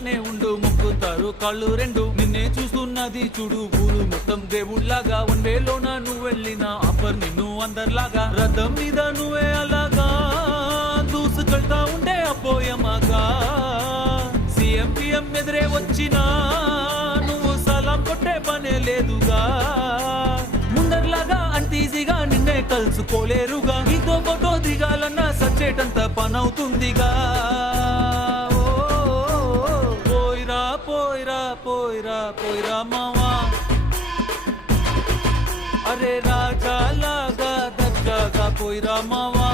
అట్నే ఉండు మొక్కుతారు కళ్ళు రెండు నిన్నే చూస్తున్నది చూడు ఊరు మొత్తం దేవుళ్లాగా వన్ వేలోన నువ్వు వెళ్ళిన ఆఫర్ నిన్ను అందరిలాగా రథం మీద నువ్వే అలాగా దూసుకెళ్తా ఉండే అపోయమాగా సీఎం పిఎం ఎదురే వచ్చినా నువ్వు సలాం కొట్టే పనే లేదుగా ముందర్లాగా అంత ఈజీగా నిన్నే కలుసుకోలేరుగా నీతో ఫోటో దిగాలన్నా సచ్చేటంత పనవుతుందిగా పోయిరా పోయిరా పోయిరా పోయిరా మావా అరే రాజా లాగా దర్జాగా పోయిరా మావా